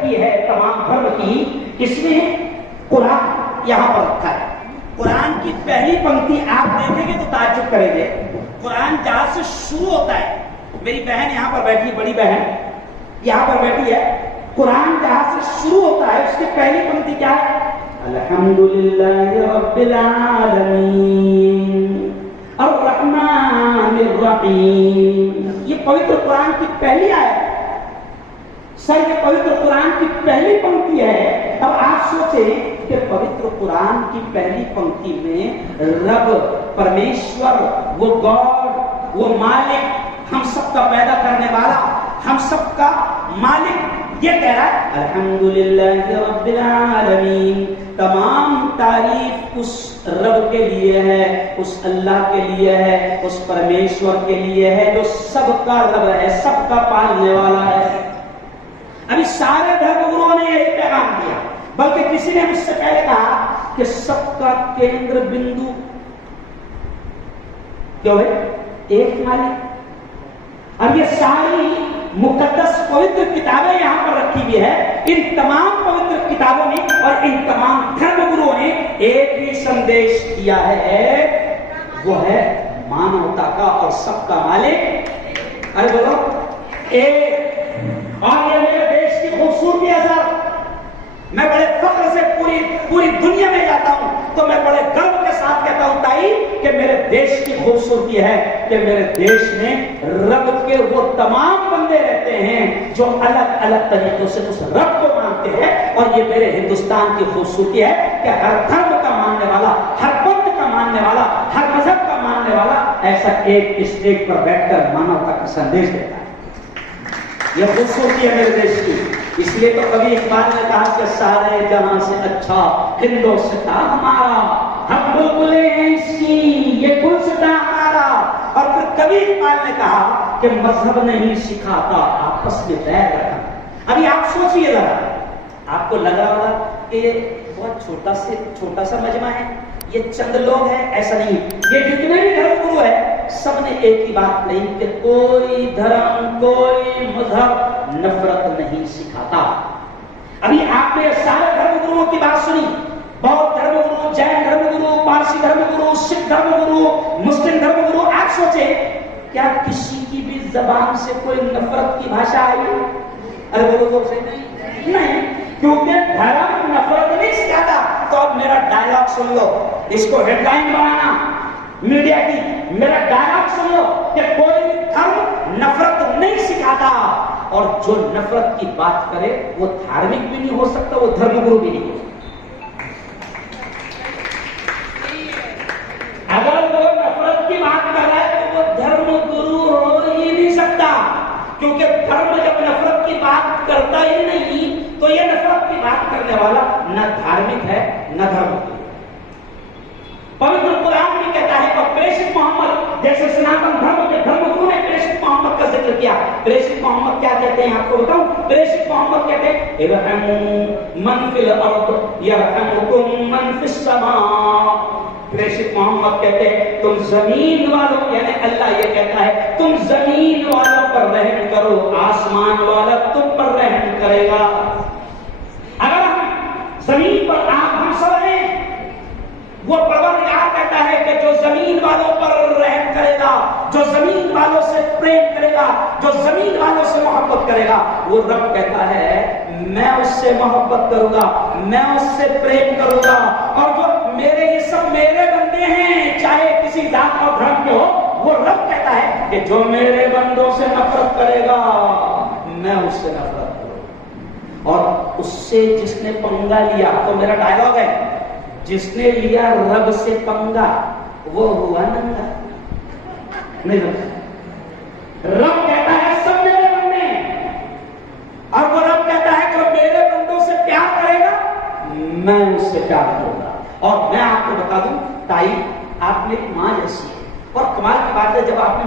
کی ہے تمام دھرم کی، اس نے قرآن یہاں پر رکھا ہے۔ قرآن کی پہلی پنکتی آپ دیکھیں گے تو تعجب کریں گے۔ قرآن جہاں سے شروع ہوتا ہے، میری بہن یہاں پر بیٹھی، بڑی بہن یہاں پر بیٹھی ہے، قرآن جہاں سے شروع ہوتا ہے اس کی پہلی پنکتی کیا ہے؟ الحمدللہ رب العالمین الرحمن الرحیم۔ یہ پوتر قرآن کی پہلی آیت ہے، سر یہ پوتر قرآن کی پہلی پنکتی ہے۔ اب آپ سوچیں کہ پوتر قرآن کی پہلی پنکتی میں رب پرمیشور، وہ گاڈ، وہ مالک، ہم سب کا پیدا کرنے والا، ہم سب کا مالک یہ کہہ رہا ہے الحمدللہ رب العالمین، تمام تعریف اس رب کے لیے ہے، اس اللہ کے لیے ہے، اس پرمیشور کے لیے ہے جو سب کا رب ہے، سب کا پالنے والا ہے۔ ابھی سارے دھرم گروؤں نے یہی پیغام دیا، بلکہ کسی نے مجھ سے پہلے کہا کہ سب کا کیندر بندو کیوں ہے؟ ایک مالک۔ اب یہ ساری مقدس پوتر کتابیں یہاں پر رکھی ہوئی ہے، ان تمام پوتر کتابوں نے اور ان تمام دھرم گروؤں نے ایک ہی سندیش دیا ہے، وہ ہے مانوتا کا اور سب کا مالک ارے بولو ایک۔ اور یہ میرے دیش کی خوبصورتی ہے سر، میں بڑے فخر سے پوری دنیا میں جاتا ہوں تو میں بڑے گرو کے ساتھ کہتا ہوں تائی کہ میرے دیش کی خوبصورتی ہے کہ میرے دیش میں رب کے وہ تمام بندے رہتے ہیں جو الگ الگ طریقوں سے اس رب کو مانتے ہیں، اور یہ میرے ہندوستان کی خوبصورتی ہے کہ ہر دھرم کا ماننے والا، ہر پنتھ کا ماننے والا، ہر مذہب کا ماننے والا ایسا ایک اسٹیج پر بیٹھ کر مانوتا کا سندیش دیتا ہے۔ یہ خوبصورتی ہے میرے دیش کی، اس لیے تو کبھی اقبال نے کہا کہ سارے جہاں سے اچھا ہندوستان ہمارا، ہم بلبلیں ہیں اس کی یہ گلستان ہمارا۔ اور پھر کبھی اقبال نے کہا کہ مذہب نہیں سکھاتا آپس میں بیٹھ رکھنا۔ ابھی آپ سوچئے ذرا، آپ کو لگ رہا ہوگا کہ یہ بہت چھوٹا سا مجمع ہے، یہ چند لوگ ہیں، ایسا نہیں، یہ جتنے بھی دھرم گرو ہے سب نے ایک ہی بات کہی کہ کوئی دھرم، کوئی مذہب نفرت نہیں سکھاتا۔ ابھی آپ نے سارے دھرم گروؤں کی بات سنی، بودھ دھرم گرو، جین دھرم گرو، پارسی دھرم گرو، سکھ دھرم گرو، مسلم دھرم گرو، آپ سوچیں کیا کسی کی بھی زبان سے کوئی نفرت کی بھاشا آئی؟ ارے بولو سے نہیں، کیونکہ دھرم نفرت نہیں سکھاتا۔ تو اب میرا ڈائلاگ سن لو، اس کو ہیڈ لائن بنانا میڈیا کی، میرا ڈائلاگ سن لو کہ کوئی دھرم نفرت نہیں سکھاتا، اور جو نفرت کی بات کرے وہ دھارمک بھی نہیں ہو سکتا، وہ دھرم گرو بھی نہیں ہو سکتا۔ اگر وہ نفرت کی بات کر رہا ہے تو وہ دھرم گرو ہو ہی نہیں سکتا، کیونکہ دھرم جب نفرت کی بات کرتا ہی نہیں تو یہ نفرت کی بات کرنے والا نہ دھارمک ہے نہ دھرم گرو۔ پوتر قرآن بھی کہتا ہے اور پریشت محمد جیسے سناتن دھرم کے دھرم گرو نے پریشت محمد کا ذکر کیا۔ پریشت محمد کیا کہتے ہیں آپ کو بتاؤں؟ پریشت محمد کہتے ہیں ارحموا من فی الارض یرحمکم من فی السماء۔ پریشت محمد کہتے ہیں تم زمین والوں، یعنی اللہ یہ کہتا ہے تم زمین والوں پر رحم کرو، آسمان والا تم پر رحم کرے گا۔ اگر ہم زمین پر آپ ہم سب ہیں، وہ پروردگار کہتا ہے کہ جو زمین والوں پر رحم کرے گا، جو زمین والوں سے پریم کرے گا، جو زمین والوں سے محبت کرے گا، وہ رب کہتا ہے میں اس سے محبت کروں گا، میں اس سے پریم کروں گا۔ اور جو یہ سب میرے بندے ہیں، چاہے کسی ذات اور دھرم کے ہو، وہ رب کہتا ہے کہ جو میرے بندوں سے نفرت کرے گا میں اس سے نفرت کروں گا۔ اور اس سے جس نے پنگا لیا، تو میرا ڈائلاگ ہے جس نے لیا رب سے پنگا وہ ہوا ننگا۔ نہیں رب کہتا ہے سب میرے بندے ہیں، اور وہ رب کہتا ہے کہ میرے بندوں سے پیار کرے گا میں اس سے پیار کروں گا۔ اور میں آپ کو بتا دوں تائی آپ نے ماں جیسی ہے، اور کمال کی بات ہے جب آپ نے